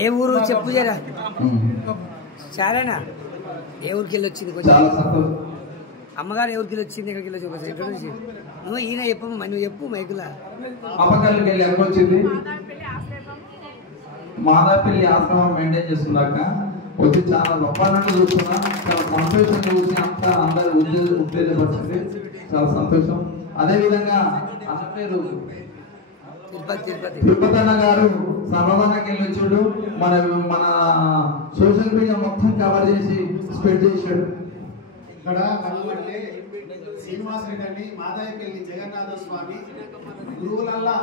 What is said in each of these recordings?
ఏ ఊరు చెప్పు జరా చాలానా ఏ ఊరికి వెళ్ళి వచ్చింది అమ్మగారు ఏ ఊరికి వచ్చింది ఇక్కడికి వెళ్ళి ఒక ఇంట్రొడ్యూస్ నువ్వు ఈయన చెప్పు నువ్వు చెప్పు మైకులా అమ్మగారికి వెళ్ళి ఎక్కడ వచ్చింది మాదాపల్లి ఆశ్రమం మెయింటైన్ చేస్తున్నాక వచ్చి చాలా గొప్పన్నట్టు చూస్తున్నా చాలా సంతోషంగా చూసి అంతా అందరు ఉత్తేజపరిచింది చాలా సంతోషం. అదే విధంగా అన్న పేరు తిరుపతి అన్న గారు సర్వదానికి వెళ్ళి వచ్చాడు. మన సోషల్ మీడియా మొత్తం కవర్ చేసి స్ప్రెడ్ చేశాడు. ఇక్కడ కనబడే శ్రీనివాస్ రెడ్డి అని మాదాయపల్లి జగన్నాథ స్వామి గురువులల్లా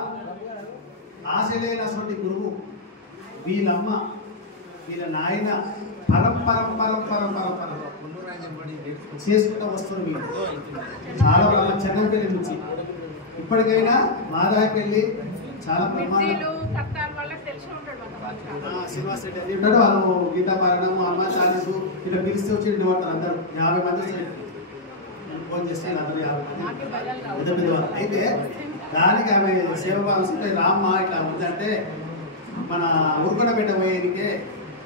ఆశలేనటువంటి గురువు వీళ్ళమ్మ వీళ్ళ నాయన పరం చేసుకుంటూ వస్తుంది. వీళ్ళు చాలా బాగా చెన్నపల్లి నుంచి ఇప్పటికైనా మాదాయపల్లి చాలా శ్రీనివాస్ రెడ్డి అని ఉంటాడు. వాళ్ళు గీతాపారణము అమ్మ చాలీసు ఇలా పిలిస్తే వచ్చి ఇంటి పడతారు అందరూ 50 మంది ఫోన్ చేస్తే అందరూ 50 మంది అయితే దానికి ఆమె సేవభావం రామ్మ ఇట్లా ఉందంటే మన ఊరుకొండపేట పోయేదికే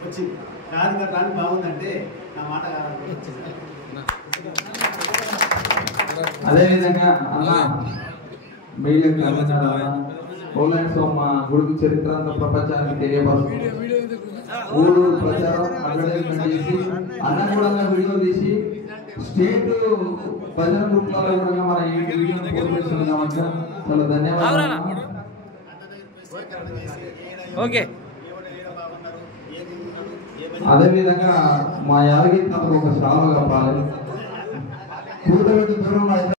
వచ్చింది. రాని రాని బాగుందంటే నా మాట వచ్చింది. అదేవిధంగా పోలాండ్ సోమ గుడికి చరిత్ర అంతా ప్రపంచానికి తెలియపరుస్తుంది. ఊరు ప్రచారం అడ్వర్టైజ్మెంట్ చేసి అన్న కూడా వీడియో తీసి స్టేట్ ప్రజల గ్రూప్లలో కూడా మన ఈ వీడియోని పోస్ట్ చేస్తున్న కాబట్టి చాలా ధన్యవాదాలు. అదేవిధంగా మా యాదగిరి ఒక శాలువా కప్పాలి. కూడబెట్టి దూరంలో